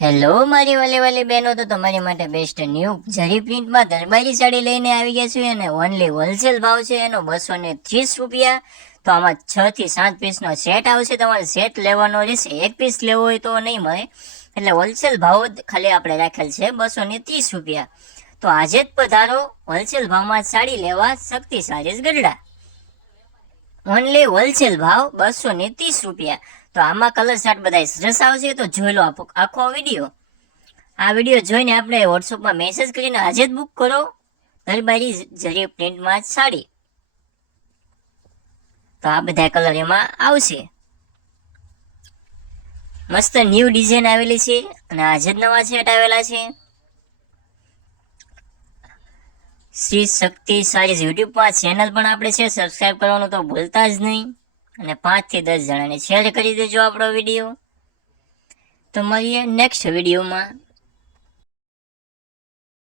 Hello મારી વાલી વાલી બહેનો, તો તમારી માટે બેસ્ટ ન્યૂ જરી પ્રિન્ટમાં દરબારી સાડી લઈને આવી ગયા છે અને ઓનલી હોલસેલ ભાવ છે એનો 230 રૂપિયા। તો આમાં 6 થી 7 પીસનો સેટ આવશે। તમારે સેટ લેવાનો રહેશે, એક પીસ લેવો હોય તો નહીં મળે, એટલે હોલસેલ ભાવ ખાલી આપણે રાખેલ છે 230 રૂપિયા। તો આજે જ પધારો હોલસેલ ભાવમાં સાડી લેવા શક્તિ સારીઝ ગઢડા। ઓનલી હોલસેલ ભાવ 230 રૂપિયા। તો આમાં કલર ચાર્ટ બધા સરસ આવશે, તો જોઈ લો આખો વિડીયો। આ વિડીયો જોઈને આપણે વોટ્સઅપમાં મેસેજ કરીને આજે જ બુક કરો દરબારી જરી પ્રિન્ટમાં સાડી। તો આ બધા કલર એમાં આવશે। મસ્ત ન્યૂ ડિઝાઇન આવેલી છે અને આજે જ નવા સેટ આવેલા છે। શ્રી શક્તિ સારીઝ યુટ્યુબમાં ચેનલ પણ આપણે છે, સબસ્ક્રાઈબ કરવાનું તો ભૂલતા જ નહીં અને 5 થી 10 જણાને શેર કરી દેજો આપણો વિડીયો। તો મળીએ નેક્સ્ટ વિડીયોમાં।